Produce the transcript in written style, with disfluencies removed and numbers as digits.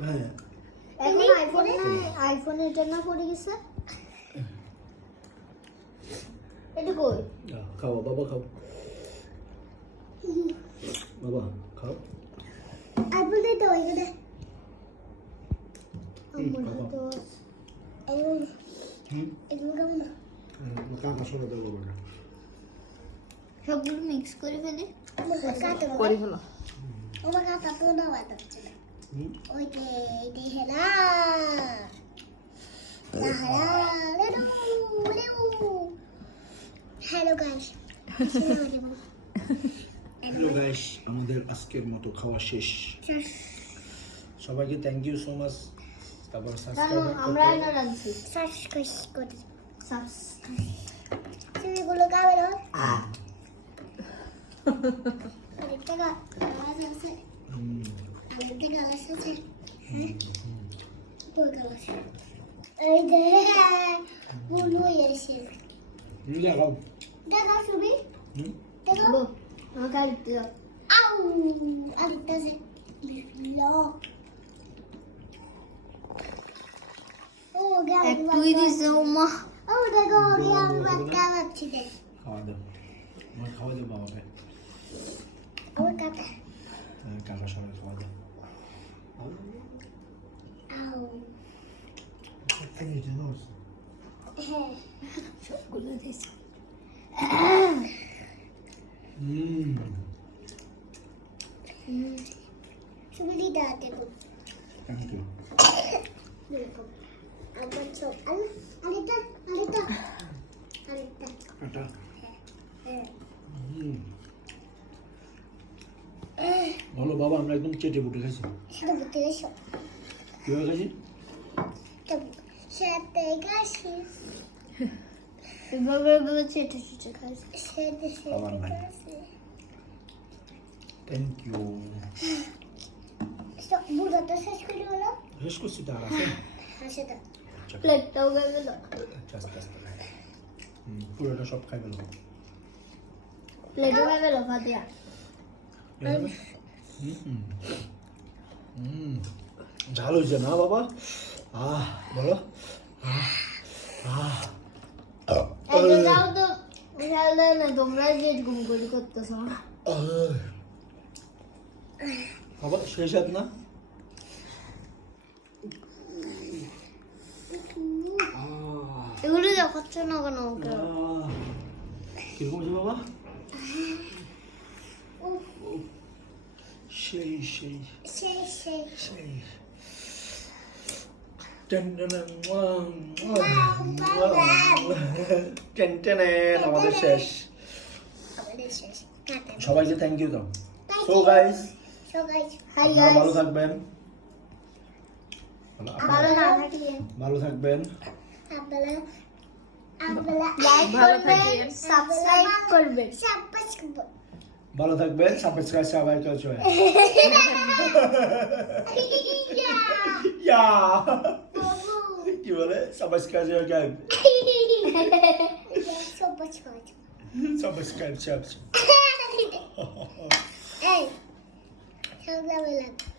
হ্যাঁ এখন আইফোনে এটা না পড়ে গেছে এটা কই খাও বাবা খাও বাবা খাও আইফোনে তো এখানে বাবা কাকা সরে দেবো বাবা সবগুলো মিক্স করে ফেলি করে ফেলো ওমা কাটা তো না বাদ ওই যে হেলা হ্যালো গাইস হ্যালো গাইস আমাদের আজকের মতো খাওয়া শেষ সবাইকে থ্যাংক ইউ সো মাচ তারপর সাবস্ক্রাইব আমরা না রাখছি সাবস্ক্রাইব করে তুমি গুলো খাবে না আরেকটা গাছ আছে আরেকটা গাছ আছে কোন গাছ এই যে বুলু এসে লাগাও দেখা ছবি দেখো আমাকে আরেকটা দাও আউ আরেকটা আছে ও গাছ একটুই দিছে ওমা ও দেখো আমি ভাত খাওয়াচ্ছি দেখ খাওয়া দাও আমার খাওয়া দাও বাবাকে আমার কাটা কাকা সবাই খাওয়া দাও আউ হ্যাঁ সবগুলো দিয়েছে ছবি দাঁড়াতে থ্যাংক ইউ আমার সব আরেকটা কাটা বলো বাবা আমরা একদম চেটে বুটে খাইছি সেটা বুঝতে গেছো কিভাবে খাইছি সাথে গাছি এভাবে চেটে চেটে খাইছি সাথে আমার ভাই থ্যাংক ইউ বুড়াটা শেষ করে হলো শেষ করছি তার আছে সেটা প্লেটটাও গেল আস্তে আস্তে পুরোটা সব খাই ফেলবো প্লেটও গেল ফাতিয়া ঝাল হয়েছে না বাবা বলো এটাও তো ঝাল দেয় না তোমরা যে ঘুম করে করতেছো বাবা সেই সাথ না এগুলো দেখাচ্ছ না কেন ওকে কিরকম হয়েছে বাবা সেই সেই সেই সেই সেই আমাদের শেষ আমাদের শেষ সবাইকে থ্যাংক ইউ দাও সো গাইস সো গাইস আপনারা ভালো থাকবেন ভালো থাকবেন ভালো থাকবেন আপনারা লাইক করবেন সাবস্ক্রাইব করবেন ভালো থাকবেন সাবস্ক্রাইব সবাই করছো ইয়া কি বলে সাবস্ক্রাইব গাইব সাবস্ক্রাইব চাপস এই সব